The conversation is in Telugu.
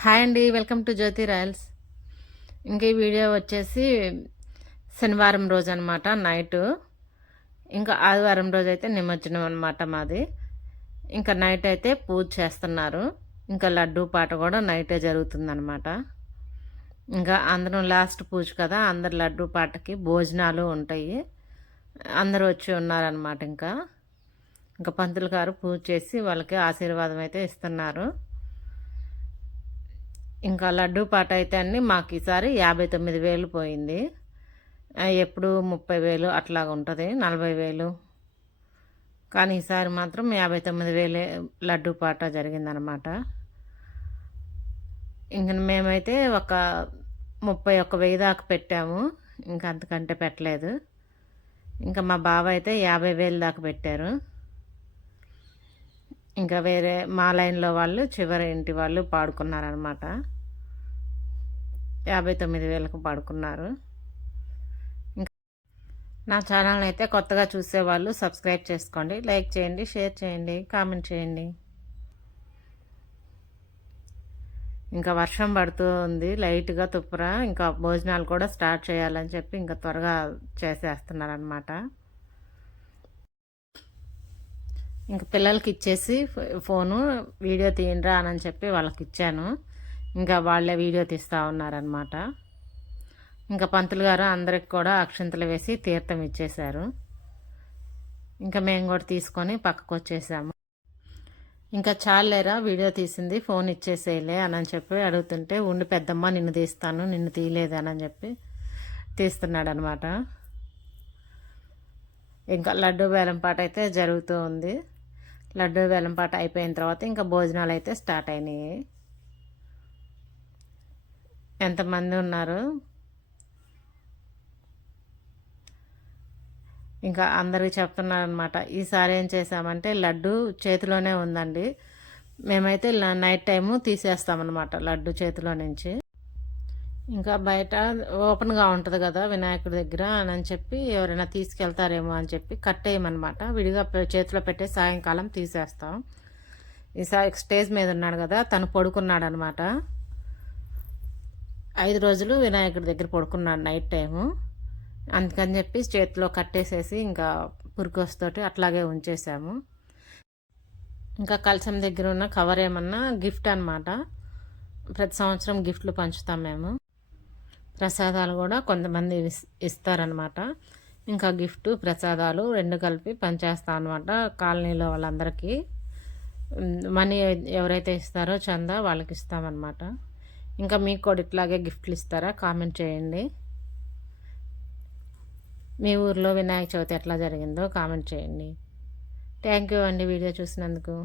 హాయ్ అండి, వెల్కమ్ టు జ్యోతి రాయల్స్. ఇంక ఈ వీడియో వచ్చేసి శనివారం రోజు అనమాట నైటు. ఇంకా ఆదివారం రోజు అయితే నిమజ్జనం అనమాట మాది. ఇంకా నైట్ అయితే పూజ చేస్తున్నారు. ఇంకా లడ్డూ పాట కూడా నైటే జరుగుతుందనమాట. ఇంకా అందరం లాస్ట్ పూజ కదా, అందరు లడ్డూ పాటకి భోజనాలు ఉంటాయి. అందరూ వచ్చి ఉన్నారనమాట. ఇంకా పంతులు గారు పూజ చేసి వాళ్ళకి ఆశీర్వాదం అయితే ఇస్తున్నారు. ఇంకా లడ్డూ పాట అయితే అన్ని మాకు ఈసారి 59,000 పోయింది. ఎప్పుడు 30,000 అట్లాగా ఉంటుంది, 40,000. కానీ ఈసారి మాత్రం 59,000 లడ్డూ పాట జరిగిందనమాట. ఇంక మేమైతే ఒక 31,000 దాకా పెట్టాము. ఇంకా అంతకంటే పెట్టలేదు. ఇంకా మా బావ అయితే 50,000 దాకా పెట్టారు. ఇంకా వేరే మా లైన్లో వాళ్ళు చివరి ఇంటి వాళ్ళు పాడుకున్నారనమాట. 59,000కు పాడుకున్నారు. ఇంకా నా ఛానల్ని అయితే కొత్తగా చూసేవాళ్ళు సబ్స్క్రైబ్ చేసుకోండి, లైక్ చేయండి, షేర్ చేయండి, కామెంట్ చేయండి. ఇంకా వర్షం పడుతూ ఉంది లైట్గా తుప్పర. ఇంకా భోజనాలు కూడా స్టార్ట్ చేయాలని చెప్పి ఇంకా త్వరగా చేసేస్తున్నారనమాట. ఇంకా పిల్లలకి ఇచ్చేసి ఫోను వీడియో తీయండిరా అని చెప్పి వాళ్ళకి ఇచ్చాను. ఇంకా వాళ్ళే వీడియో తీస్తూ ఉన్నారనమాట. ఇంకా పంతులు గారు అందరికి కూడా అక్షంతలు వేసి తీర్థం ఇచ్చేశారు. ఇంకా మేము కూడా తీసుకొని పక్కకు వచ్చేసాము. ఇంకా చాలేరా వీడియో తీసింది, ఫోన్ ఇచ్చేసేయలే అని చెప్పి అడుగుతుంటే, ఉండి పెద్దమ్మ నిన్ను తీస్తాను, నిన్ను తీయలేదు అని చెప్పి తీస్తున్నాడు అనమాట. ఇంకా లడ్డూ వేలం పాట అయితే జరుగుతూ ఉంది. లడ్డూ వేలం పాట అయిపోయిన తర్వాత ఇంకా భోజనాలు అయితే స్టార్ట్ అయినాయి. ఎంతమంది ఉన్నారు, ఇంకా అందరికి చెప్తున్నారు అనమాట. ఈసారి ఏం చేసామంటే లడ్డు చేతిలోనే ఉందండి. మేమైతే నైట్ టైము తీసేస్తామన్నమాట లడ్డు చేతిలో నుంచి. ఇంకా బయట ఓపెన్గా ఉంటుంది కదా వినాయకుడి దగ్గర అని చెప్పి ఎవరైనా తీసుకెళ్తారేమో అని చెప్పి కట్టేయమన్నమాట. విడిగా చేతిలో పెట్టే సాయంకాలం తీసేస్తాం. ఈసారి స్టేజ్ మీద ఉన్నాడు కదా, తను పడుకున్నాడు అనమాట. 5 రోజులు వినాయకుడి దగ్గర పడుకున్నాడు నైట్ టైము. అందుకని చెప్పి చేతిలో కట్టేసేసి ఇంకా పురికొస్తోటి అట్లాగే ఉంచేసాము. ఇంకా కలశం దగ్గర ఉన్న కవర్ ఏమన్నా గిఫ్ట్ అనమాట. ప్రతి సంవత్సరం గిఫ్ట్లు పంచుతాం మేము. ప్రసాదాలు కూడా కొంతమంది ఇస్తారనమాట. ఇంకా గిఫ్ట్ ప్రసాదాలు 2 కలిపి పంచేస్తాం అనమాట కాలనీలో వాళ్ళందరికీ. మనీ ఎవరైతే ఇస్తారో చందా వాళ్ళకి ఇస్తామన్నమాట. ఇంకా మీకు కూడా ఇట్లాగే గిఫ్ట్లు ఇస్తారా, కామెంట్ చేయండి. మీ ఊర్లో వినాయక చవితి ఎట్లా జరిగిందో కామెంట్ చేయండి. థ్యాంక్ యూ అండి వీడియో చూసినందుకు.